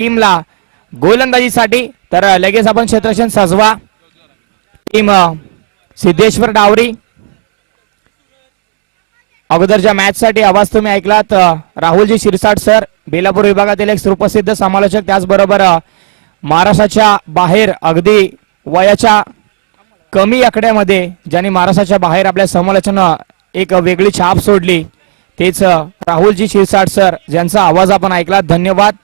टीमला गोलंदाजीसाठी. तर लगेच आपण क्षेत्रक्षण सजवा. Team Siddheshwar dowry. अगोदरच्या मॅच साठी आवाज तुम्ही ऐकलात राहुलजी शिरसाट सर बेलापूर विभागातील एक सुप्रसिद्ध समालोचक त्याचबरोबर महाराष्ट्राच्या बाहेर अगदी वयाच्या कमी आकड्यामध्ये ज्यांनी महाराष्ट्राच्या बाहेर आपल्या समालोचन एक वेगळी छाप सोडली तेच राहुलजी शिरसाट सर ज्यांचा आवाज आपण ऐकला धन्यवाद.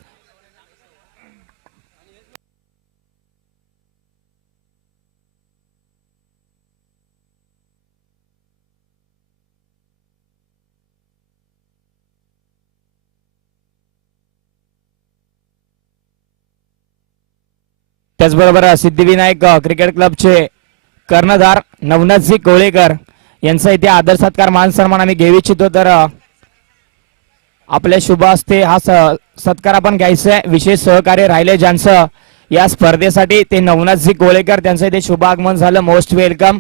त्याचबरोबर सिद्धिविनायक क्रिकेट क्लबचे कर्णधार नवनाथजी कोळेकर यांचा इथे आदर सत्कार मान सन्मान आम्ही घेऊ इच्छितो. तर आपल्या शुभ हस्ते हा सत्कार आपण घ्यायचा आहे. विशेष सहकार्य राहिले ज्यांचं या स्पर्धेसाठी ते नवनाथजी कोळेकर त्यांचं इथे शुभ आगमन झालं. मोस्ट वेलकम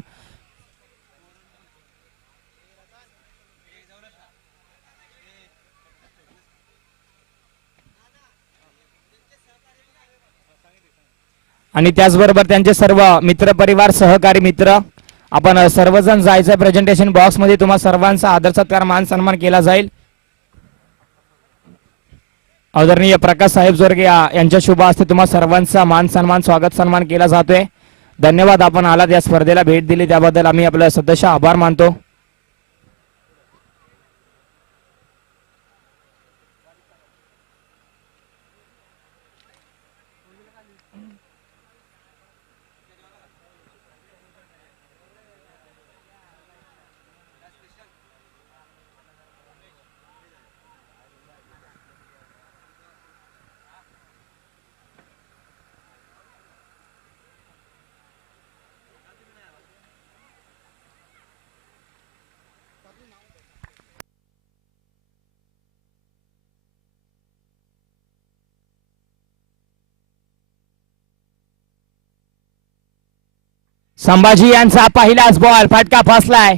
आणि त्याचबरोबर त्यांचे सर्व मित्र परिवार सहकारी मित्र आपण सर्वजण जायचं प्रेझेंटेशन बॉक्समध्ये तुम्हा सर्वांचा आदर सत्कार मान सन्मान केला जाईल. आदरणीय प्रकाश साहेब जोरगे यांच्या शुभ हस्ते तुम्हा सर्वांचा मान सन्मान स्वागत सन्मान केला जातोय. धन्यवाद आपण आलात या स्पर्धेला भेट दिली. त्याबद्दल आम्ही आपलं सदस्य आभार मानतो. संभाजी यांचा पहिलाच बॉल फटका फसलाय.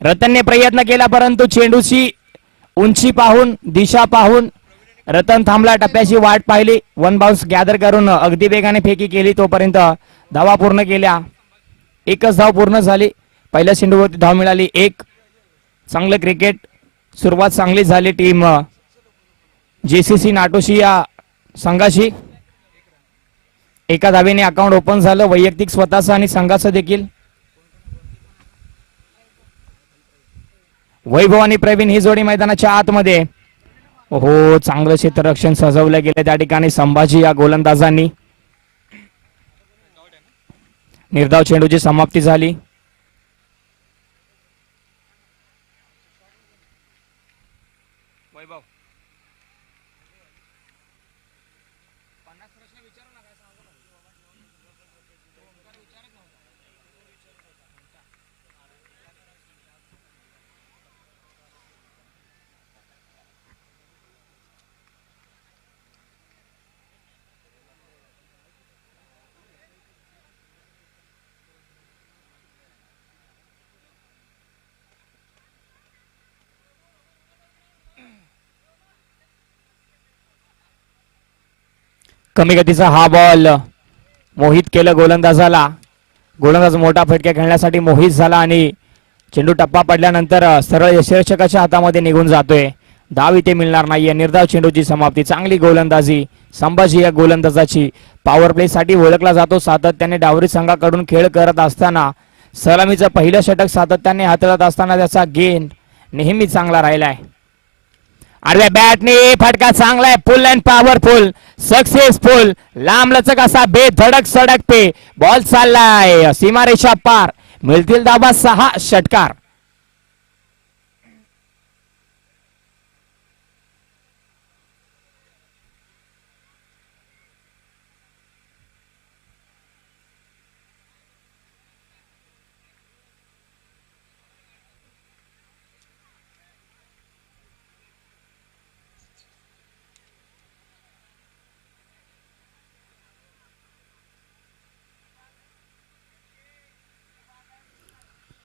रतनने प्रयत्न केला परंतु चेंडूची उंची पाहून दिशा पाहून रतन थांबला टप्प्याची वाट पाहिली. वन बाउन्स गॅदर करून अगदी वेगाने फेकी केली तोपर्यंत धावा पूर्ण केल्या. एकच धाव पूर्ण झाली. पहिल्या चेंडूवरती धाव मिळाली. एक चांगलं क्रिकेट सुरुवात चांगली झाली टीम जेसीसी नाटोशी या संघाशी. एका धावेने अकाउंट ओपन झालं वैयक्तिक स्वतःचं आणि संघाचं देखील. वैभव आणि प्रवीण ही जोडी मैदानाच्या आतमध्ये. हो चांगलं क्षेत्ररक्षण सजवलं गेलं त्या ठिकाणी संभाजी या गोलंदाजांनी. निर्धाव चेंडूची समाप्ती झाली. कमी गतीचा हा बॉल मोहित केलं गोलंदाजाला. गोलंदाज मोठा फटक्या खेळण्यासाठी मोहित झाला आणि चेंडू टप्पा पडल्यानंतर सरळ यशरक्षकाच्या हातामध्ये निघून जातोय. धाव इथे मिळणार नाहीये निर्धाव चेंडूची समाप्ती. चांगली गोलंदाजी. संभाजी या गोलंदाजाची पॉवर प्ले साठी ओळखला जातो. सातत्याने डावरी संघाकडून खेळ करत असताना सलामीचं पहिलं षटक सातत्याने हाताळत असताना त्याचा गेन नेहमी चांगला राहिलाय. आडव्या बॅटने फटका चांगलाय फुल अँड पॉवरफुल सक्सेसफुल लांब लचक असा बेधडक सडकते बॉल चाललाय सीमारेषा पार. मिळतील दाबा सहा षटकार.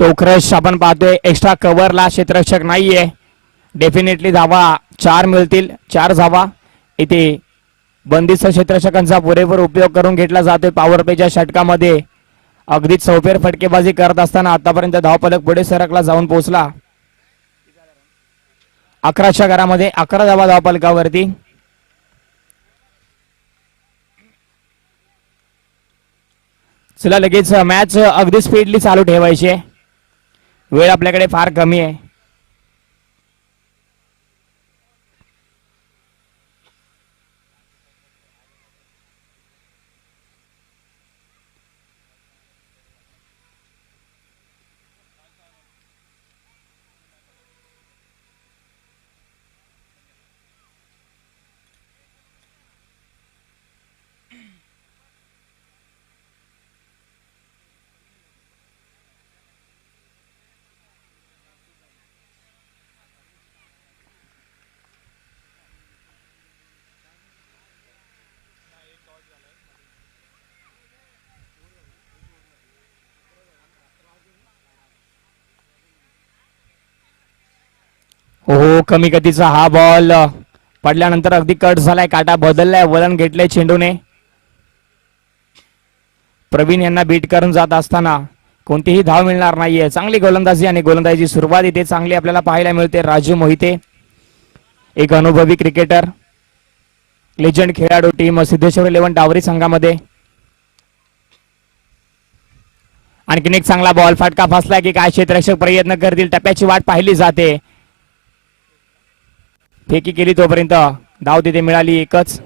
टोकरश आपण पाहतोय एक्स्ट्रा कव्हरला क्षेत्ररक्षक नाहीये. डेफिनेटली धावा चार मिळतील चार धावा. इथे बंदिस्त क्षेत्ररक्षकांचा पुरेपूर उपयोग करून घेतला जातोय पॉवर प्लेच्या षटकामध्ये. अगदीच चौफेर फटकेबाजी करत असताना आतापर्यंत धावफलक पुढे सरकला जाऊन पोहोचला. अकराच्या घरामध्ये अकरा धावा धावपालकावरती चला लगेच मॅच अगदी स्पीडली चालू ठेवायची आहे. वेळ आपल्याकडे फार कमी आहे. हो कमी गतीचा हा बॉल पडल्यानंतर अगदी कट झालाय काटा बदललाय वळण घेतलंय चेंडूने. प्रवीण यांना बीट करून जात असताना कोणतीही धाव मिळणार नाहीये. चांगली गोलंदाजी आणि गोलंदाजीची सुरुवात इथे चांगली आपल्याला पाहायला मिळते. राजू मोहिते एक अनुभवी क्रिकेटर लेजंड खेळाडू टीम सिद्धेश्वर इलेव्हन डावरी संघामध्ये. आणखीन एक चांगला बॉल फाटका फसला की काय? क्षेत्ररक्षक प्रयत्न करतील. टप्प्याची वाट पाहिली जाते. फेकी केली तोपर्यंत धाव तिथे मिळाली एकच.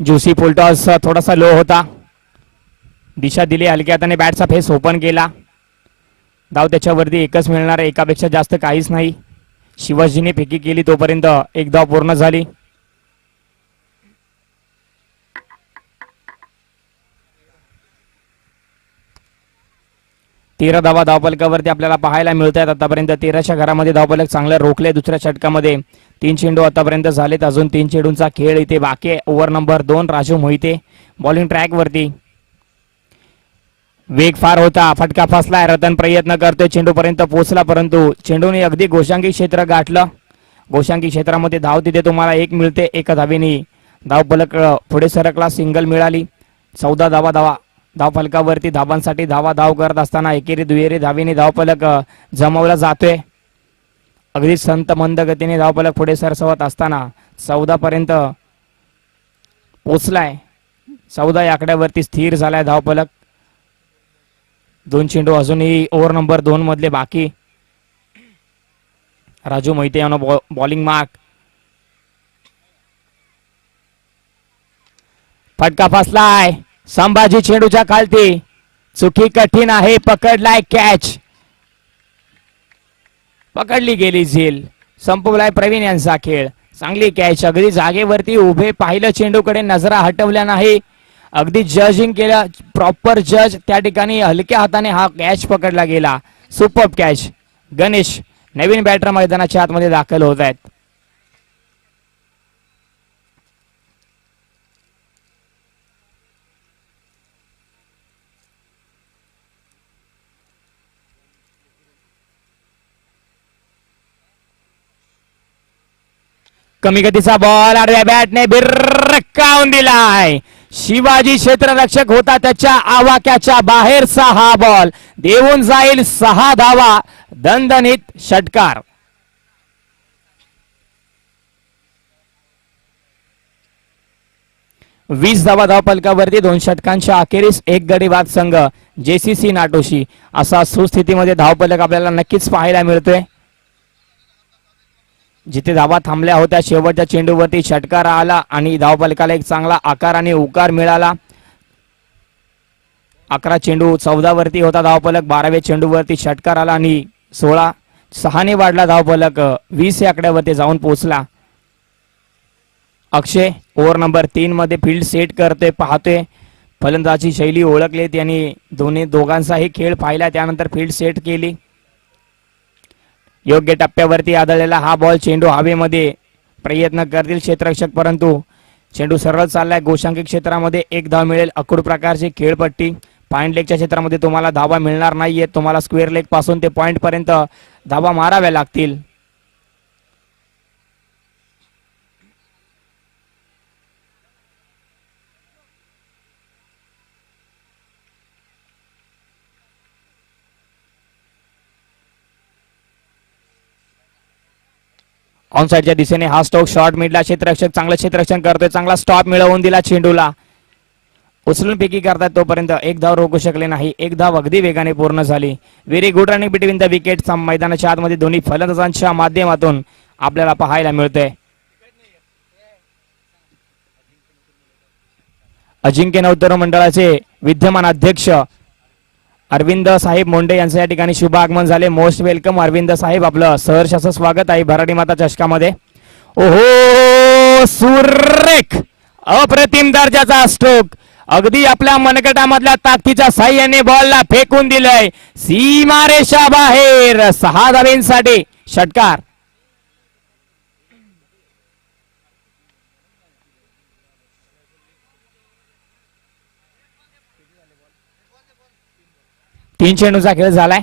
ज्युसी पोलटॉस थोडासा लो होता. दिशा दिली हलक्या हाताने बॅटचा फेस ओपन केला. धाव त्याच्यावरती एकच मिळणार आहे एकापेक्षा जास्त काहीच नाही. शिवाजीने फेकी केली तोपर्यंत एक धाव पूर्ण झाली. तेरा धावा धावपलकावरती आपल्याला पाहायला मिळत आहेत आतापर्यंत. तेराच्या घरामध्ये धावपलक चांगले रोखले दुसऱ्या षटकामध्ये. तीन चेंडू आतापर्यंत झालेत. अजून तीन चेंडूंचा खेळ इथे बाकी ओव्हर नंबर दोन राजू मोहिते. बॉलिंग ट्रॅकवरती वेग फार होता. फटका फसलाय. रतन प्रयत्न करतोय. चेंडूपर्यंत पोहोचला परंतु चेंडूने अगदी गोशांकी क्षेत्र गाठलं. गोशांकी क्षेत्रामध्ये धाव तिथे तुम्हाला एक मिळते एका धावेने. धाव फलक पुढे सरकला सिंगल मिळाली. चौदा धावा धावा. धाव फलकावरती धावांसाठी धावा धाव करत असताना एकेरी दुहेरी धावेने धाव फलक जमवला जातोय. अगदी संत मंद गतीने धाव फलक पुढे सरसवत असताना चौदा पर्यंत पोचलाय. चौदा याकड्यावरती स्थिर झालाय धाव फलक दोन चेंडू अजूनही ओव्हर नंबर दोन मधले बाकी. राजू मोहिते यानं बॉ बॉलिंग मार्क फटका फसलाय. संभाजी चेंडूच्या खालती. चुकी कठीण आहे पकडलाय कॅच पकडली गेली झील. संपवलाय प्रवीण यांचा खेळ. चांगली कॅच अगदी जागेवरती उभे पाहिलं चेंडूकडे नजरा हटवल्या नाही. अगदी जजिंग केलं प्रॉपर जज त्या ठिकाणी हलक्या हाताने हा कॅच पकडला गेला. सुपर कॅच गणेश नवीन बॅटर मैदानाच्या आतमध्ये दाखल होत आहेत. कमी गतीचा बॉल आडव्या बॅटने बिरकावून दिलाय. शिवाजी क्षेत्ररक्षक होता त्याच्या आवाक्याच्या बाहेरचा हा बॉल. देऊन जाईल सहा धावा. दणदणीत षटकार. वीस धावा धावपलकावरती दोन षटकांच्या अखेरीस एक गडी बाद संघ. जेसीसी नाटोशी. असा सुस्थितीमध्ये धावपलक आपल्याला नक्कीच पाहायला मिळतोय. जिथे धावा थांबल्या होत्या शेवटच्या चेंडूवरती षटकार आला आणि धावपलकाला एक चांगला आकार आणि उकार मिळाला. अकरा चेंडू चौदावरती होता धावपलक बाराव्या चेंडूवरती षटकार आला आणि सोळा सहाने वाढला धावपलक वीस या आकड्यावरती जाऊन पोहोचला. अक्षय ओव्हर नंबर तीन मध्ये फील्ड सेट करतोय पाहतोय. फलंदाजी शैली ओळखली त्यांनी दोन्ही दोघांचाही खेळ पाहिला त्यानंतर फील्ड सेट केली. योग्य टप्प्यावरती आदळलेला हा बॉल चेंडू हवेमध्ये प्रयत्न करतील क्षेत्ररक्षक परंतु चेंडू सरळ चाललाय. गोशांकी क्षेत्रामध्ये एक धाव मिळेल. अकूड प्रकारची खेळपट्टी. पॉईंट लेगच्या क्षेत्रामध्ये तुम्हाला धावा मिळणार नाहीये तुम्हाला स्क्वेअर लेगपासून ते पॉईंटपर्यंत धावा माराव्या लागतील. ऑन साईडच्या दिशेने हा स्टोक शॉर्ट मिडला क्षेत्ररक्षक चांगलं क्षेत्ररक्षण करतोय. चांगला स्टॉप मिळवून दिला चेंडूला. उचलून पिकी करतात तोपर्यंत एक धाव रोखू शकले नाही. एक धाव अगदी वेगाने पूर्ण झाली. Very good running between the wicket मैदानाच्या आतमध्ये दोन्ही फलंदाजांच्या माध्यमातून आपल्याला पाहायला मिळतंय. अजिंक्य नवतरुण मंडळाचे विद्यमान अध्यक्ष अरविंद साहेब मुंडे यांचं या ठिकाणी शुभ आगमन झाले. मोस्ट वेलकम अरविंद साहेब. आपलं सहर्ष असं स्वागत आहे भराडी माता चषकामध्ये. ओहो सुरेख! अप्रतिम दर्जाचा स्ट्रोक अगदी आपल्या मनगटामधल्या ताकदीच्या साह्याने बॉलला फेकून दिलंय. सीमारेषा बाहेर. सहा धावेंसाठी षटकार. तीन चेंडूचा खेळ झालाय.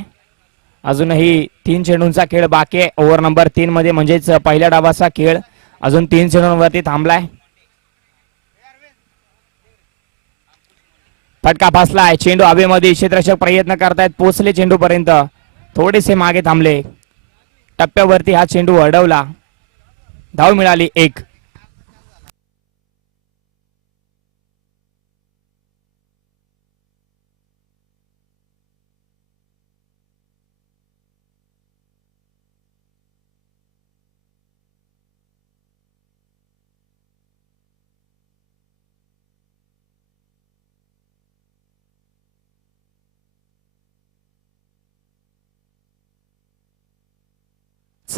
अजूनही तीन चेंडूंचा खेळ बाकी आहे. ओव्हर नंबर तीन मध्ये म्हणजेच पहिल्या डावाचा खेळ अजून तीन चेंडूंवरती थांबलाय. फटका फासलाय. चेंडू हवेमध्ये क्षेत्ररक्षक प्रयत्न करतायत. पोचले चेंडू पर्यंत थोडेसे मागे थांबले. टप्प्यावरती हा चेंडू अडवला धाव मिळाली एक.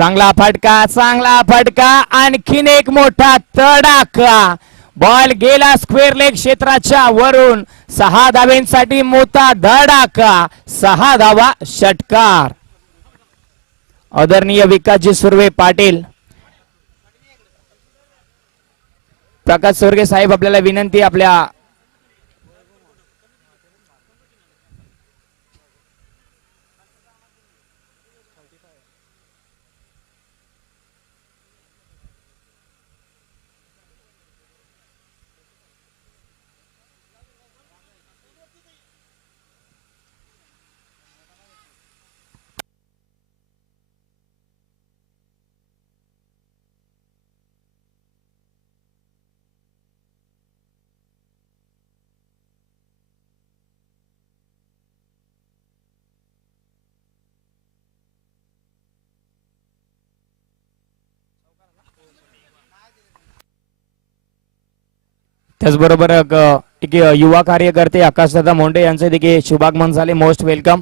चांगला फटका चांगला फटका आणखीन एक मोठा तडाखा. बॉल गेला स्क्वेअर लेग क्षेत्राच्या वरून. सहा धावेंसाठी मोठा धडाका सहा धावा षटकार. आदरणीय विकासजी सुर्वे पाटील. प्रकाश सुर्गे साहेब आपल्याला विनंती आपल्या त्याचबरोबर एक युवा कार्यकर्ते आकाशदादा मोंडे यांचे देखील शुभागमन झाले. मोस्ट वेलकम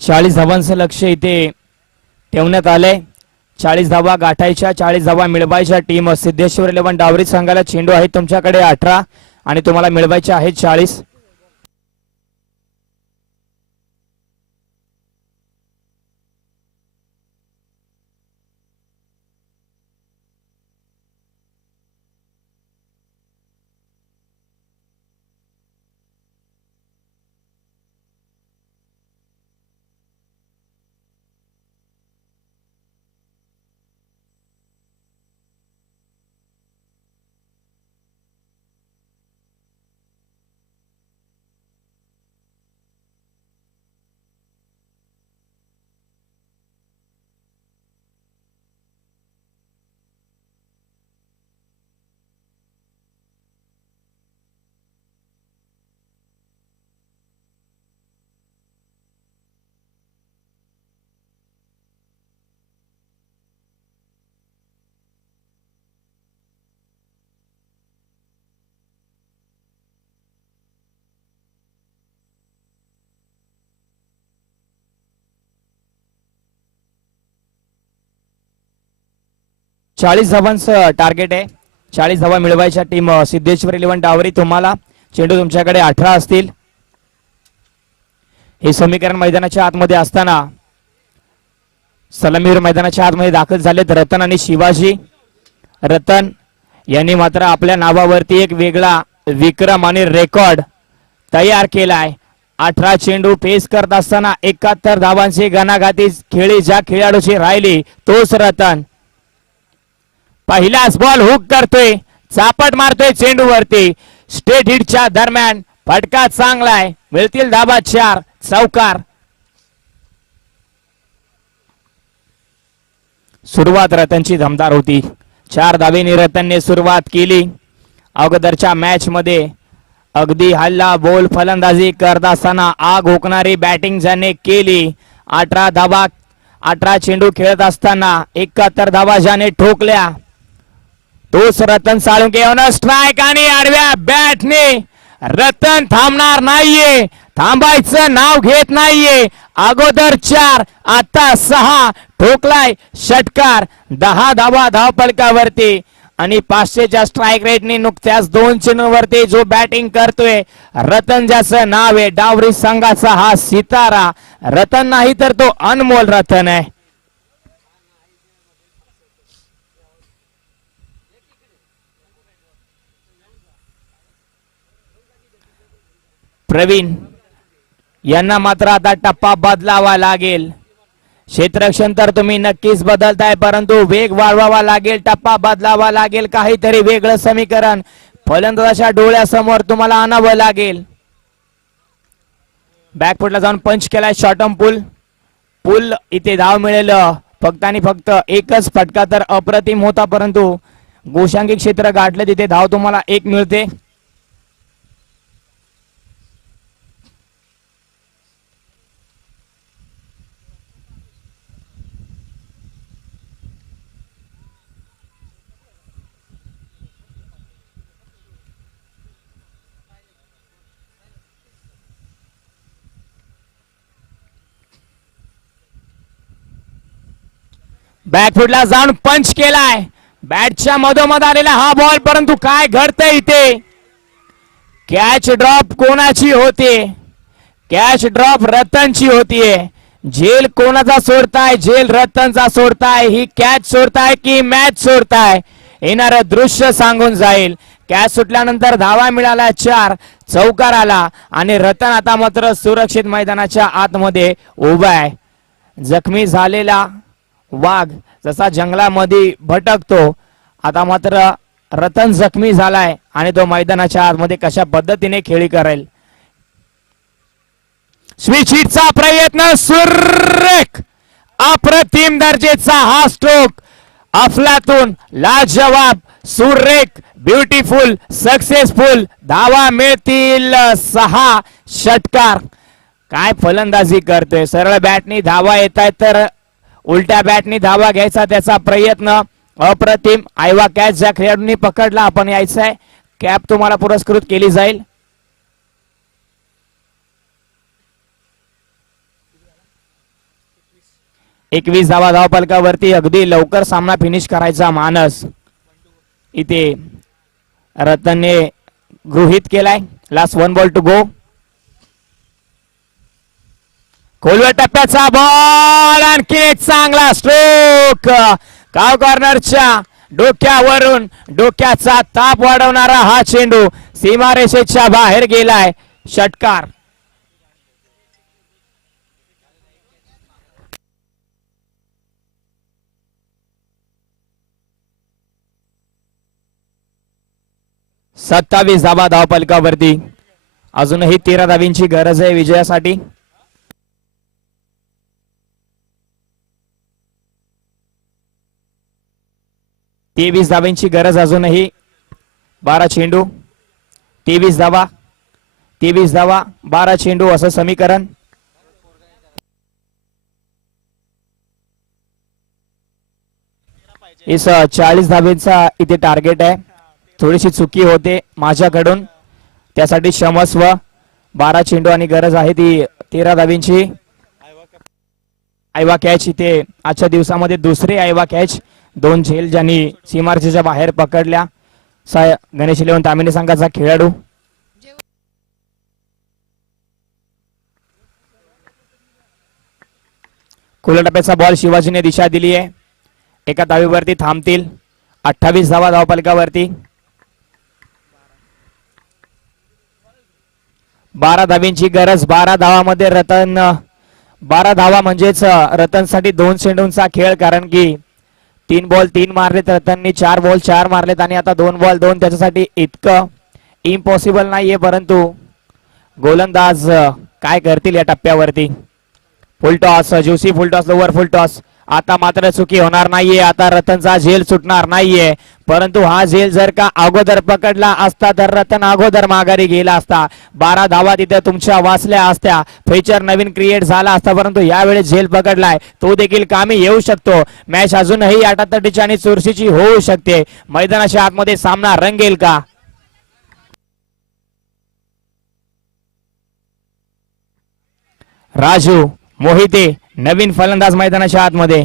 चाळीस धावांचं लक्ष इथे ठेवण्यात आलंय. चाळीस धावा गाठायच्या चाळीस धावा मिळवायच्या. टीम सिद्धेश्वर इलेव्हन डावरी संघाला चेंडू आहे तुमच्याकडे अठरा आणि तुम्हाला मिळवायचे आहेत चाळीस. चाळीस धावांचं टार्गेट आहे. चाळीस धावा मिळवायच्या टीम सिद्धेश्वर इलेव्हन डावरी तुम्हाला. चेंडू तुमच्याकडे अठरा असतील. हे समीकरण मैदानाच्या आतमध्ये असताना सलामीवर मैदानाच्या आतमध्ये दाखल झालेत रतन आणि शिवाजी. रतन यांनी मात्र आपल्या नावावरती एक वेगळा विक्रम आणि रेकॉर्ड तयार केलाय. अठरा चेंडू पेस करत असताना एकाहत्तर धावांची गणागाती खेळी ज्या खेळाडूची राहिली तोच रतन. पहिलाच बॉल हुक करतोय. चापट मारतोय चेंडूवरती. स्टेट हिटच्या दरम्यान फटका चांगलाय मिळतील धाबा चार. चौकार. सुरुवात रतनची धमदार होती. चार धावेने रतनने सुरुवात केली. अगोदरच्या मॅच मध्ये अगदी हल्ला बोल फलंदाजी करत असताना आग होकणारी बॅटिंग ज्याने केली. अठरा धाबा अठरा चेंडू खेळत असताना एकाहत्तर धाबा ज्याने ठोकल्या. तोच रतन साळुंके येऊन स्ट्राईक आणि आडव्या बॅटने रतन थांबणार नाहीये. थांबायचं नाव घेत नाहीये. अगोदर चार आता सहा. ठोकलाय षटकार. दहा धावा धावपलकावरती आणि पाचशेच्या स्ट्राईक रेटने नुकत्याच दोन चेंडूवरती जो बॅटिंग करतोय रतन ज्याचं नाव आहे डावरी संघाचा हा सितारा. रतन नाही तर तो अनमोल रतन आहे. प्रवीण यांना मात्र आता टप्पा बदलावा लागेल. क्षेत्रक्षण तर तुम्ही नक्कीच बदलताय परंतु वेग वाढवावा लागेल टप्पा बदलावा लागेल काहीतरी वेगळं समीकरण. फलंदाजाच्या डोळ्यासमोर तुम्हाला आणावं लागेल. बॅकफुटला जाऊन पंच केलाय शॉर्टम पुल पुल इथे धाव मिळेल. फक्त आणि फक्त एकच फटका तर अप्रतिम होता परंतु गोशांगी क्षेत्र गाठलं तिथे धाव तुम्हाला एक मिळते. बॅकफुटला जाऊन पंच केलाय. बॅटच्या मधोमध आलेला हा बॉल परंतु काय घडतंय इथे? कॅच ड्रॉप कोणाची होते? कॅच ड्रॉप रतनची होतीये. झेल कोणाचा सोडताय? झेल रतनचा सोडताय. ही कॅच सोडताय की मॅच सोडताय? येणार दृश्य सांगून जाईल. कॅच सुटल्यानंतर धावा मिळाला चार चौकार आला आणि रतन आता मात्र सुरक्षित मैदानाच्या आतमध्ये उभा आहे. जखमी झालेला वाघ जसा जंगलामध्ये भटकतो आता मात्र रतन जखमी झालाय आणि तो मैदानाच्या आतमध्ये कशा पद्धतीने खेळी करेल. स्विच प्रयत्न सुरेख. अप्रतिम दर्जेचा हा स्ट्रोक अफलातून लाजवाब सुरेख ब्युटिफुल सक्सेसफुल धावा मिळतील सहा षटकार. काय फलंदाजी करतोय. सरळ बॅटनी धावा येत आहेत तर उलट्या बॅटनी धावा घ्यायचा त्याचा प्रयत्न. अप्रतिम आयवा कॅच ज्या खेळाडूंनी पकडला आपण यायचा आहे कॅप तुम्हाला पुरस्कृत केली जाईल. एकवीस धावा धावपालकावरती अगदी लवकर सामना फिनिश करायचा मानस. इथे रतनने गृहित केलाय. Last one ball to go खोलवर टप्प्याचा बॉल आणखी एक चांगला स्ट्रोक काव कॉर्नरच्या डोक्यावरून डोक्याचा ताप वाढवणारा हा चेंडू सीमारेषेच्या बाहेर गेलाय. षटकार. सत्तावीस धाबा धावपलकावरती अजूनही तेरा धावींची गरज आहे विजयासाठी. तेवीस धाव्यांची गरज अजूनही बारा चेंडू. तेवीस धावा. तेवीस धावा. बारा चेंडू असं समीकरण. इस चाळीस धावेचा इथे टार्गेट आहे. थोडीशी चुकी होते माझ्याकडून. त्यासाठी क्षमस्व बारा चेंडू आणि गरज आहे ती तेरा धावींची. आयवा कॅच इथे आजच्या दिवसामध्ये दुसरी आयवा कॅच. दोन झेल ज्यांनी सीमार्चीच्या बाहेर पकडल्या. सा गणेश इलेवन तामिनी संघाचा खेळाडू. खुल्या टप्प्याचा बॉल शिवाजीने दिशा दिली आहे. एका धावीवरती थांबतील. अठ्ठावीस धावा धावपलकावरती. बारा धावींची गरज बारा धावामध्ये रतन बारा धावा म्हणजेच रतनसाठी दोन चेंडूंचा खेळ कारण की तीन बॉल तीन मारलेत रतननी चार बॉल चार मारलेत आणि आता दोन बॉल दोन त्याच्यासाठी इतकं इम्पॉसिबल नाहीये परंतु गोलंदाज काय करतील या टप्प्यावरती? Full toss juicy full toss lower full toss आता मात्र चुकी होणार नाहीये. आता रतनचा झेल सुटणार नाहीये. परंतु हा झेल जर का अगोदर पकडला असता तर रतन अगोदर माघारी गेला असता. बारा धावा तिथे तुमच्या वाचल्या असत्या. फ्युचर नवीन क्रिएट झाला असता परंतु यावेळेस झेल पकडलाय. तो देखील कामी येऊ शकतो. मॅच अजूनही आटातटीची आणि चुरशीची होऊ शकते. मैदानाच्या आतमध्ये सामना रंगेल का? राजू मोहिते नवीन फलंदाज मैदानाच्या आतमध्ये.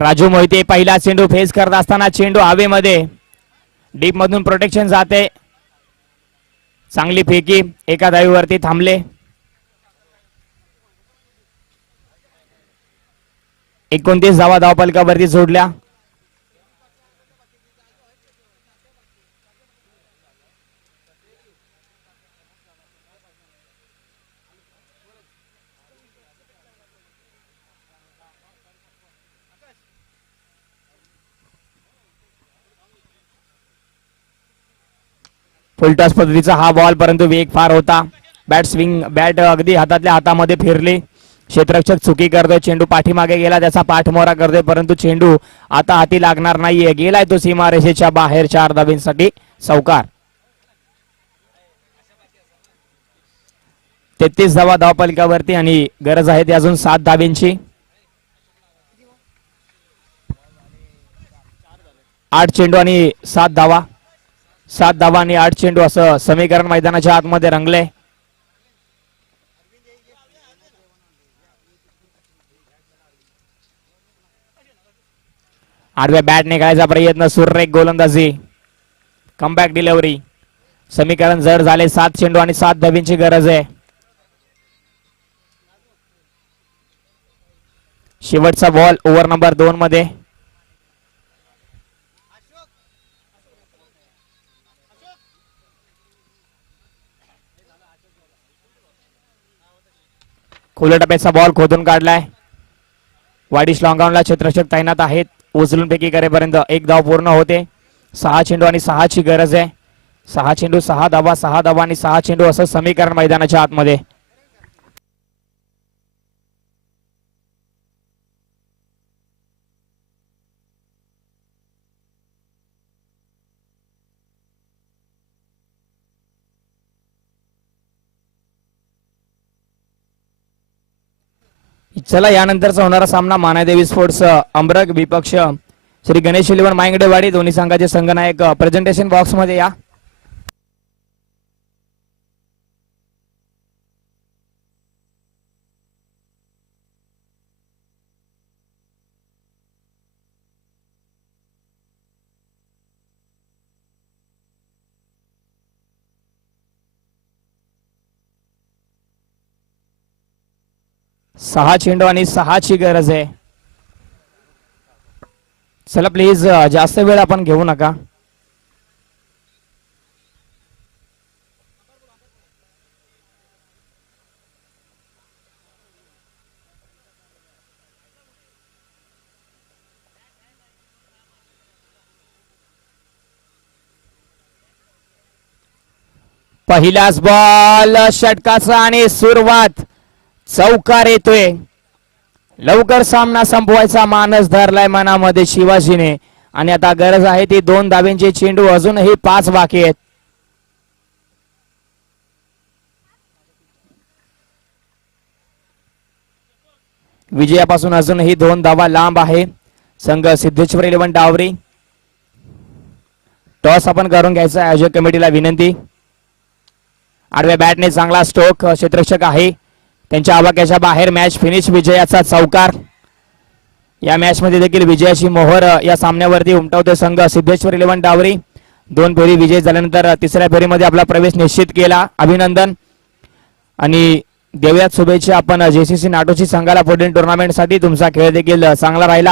राजू मोहिते पहिला चेंडू फेस करत असताना चेंडू हवेमध्ये डीप मधून प्रोटेक्शन जाते. चांगली फेकी एका धावीवरती थांबले. एकोणतीस धावा धावपलकावरती सोडल्या फुलटॉस पद्धतीचा हा बॉल परंतु वेग फार होता. बॅट स्विंग बॅट अगदी हातातल्या हातामध्ये फिरली. क्षेत्ररक्षक चुकी करतोय. चेंडू पाठीमागे गेला. त्याचा पाठमोरा करतोय. परंतु चेंडू आता हाती लागणार नाहीये. गेलाय तो सीमारेषेच्या बाहेर चार धाबींसाठी सौकार तेहतीस धावा धावपालिकावरती आणि गरज आहे ती अजून सात धाबींची आठ चेंडू आणि सात धावा. सात धावा आणि आठ चेंडू असं समीकरण मैदानाच्या आतमध्ये रंगले आडव्या बॅट निघायचा प्रयत्न सुरेख गोलंदाजी. कमबॅक डिलिव्हरी समीकरण जड झाले सात चेंडू आणि सात धाबींची गरज आहे. शेवटचा बॉल ओव्हर नंबर दोन मध्ये खुल्या टप्प्याचा बॉल खोदून काढलाय. वाडीश लॉंगाऊनला क्षेत्ररक्षक तैनात आहेत. उचलून पैकी करेपर्यंत एक धाव पूर्ण होते. सहा चेंडू आणि सहाची गरज आहे. सहा चेंडू सहा धावा सहा धावा आणि सहा चेंडू असं समीकरण मैदानाच्या आतमध्ये. चला यानंतरचा होणारा सामना मानादेवी स्पोर्ट्स अमरक विपक्ष श्री गणेश इलेवन मायंगडेवाडी दोन्ही संघाचे संघनायक प्रेझेंटेशन बॉक्समध्ये या. सहा चेंडू आणि सहाची गरज आहे. चला प्लीज जास्त वेळ आपण घेऊ नका. पहिलाच बॉल षटकाचा आणि सुरुवात. चौकार येतोय. लवकर सामना संपवायचा मानस धरलाय मनामध्ये शिवाजीने. आणि आता गरज आहे ती दोन धाब्यांचे चेंडू अजूनही पाच बाकी आहेत. विजयापासून अजूनही दोन धावा लांब आहे. संघ सिद्धेश्वर इलेव्हन डावरी. टॉस आपण करून घ्यायचा आयोजक कमिटीला विनंती. आडव्या बॅटने चांगला स्ट्रोक क्षेत्ररक्षक आहे. त्यांच्या आवाक्याच्या बाहेर मॅच फिनिश विजयाचा चौकार या मॅचमध्ये देखील विजयाची मोहर या सामन्यावरती उमटवतो संघ सिद्धेश्वर इलेव्हन डावरी. दोन फेरी विजय झाल्यानंतर तिसऱ्या फेरीमध्ये आपला प्रवेश निश्चित केला. अभिनंदन. आणि देवयात शुभेच्छा आपण जेसीसी नाटोची संघाला पुढील टुर्नामेंटसाठी तुमचा खेळ देखील चांगला राहिला.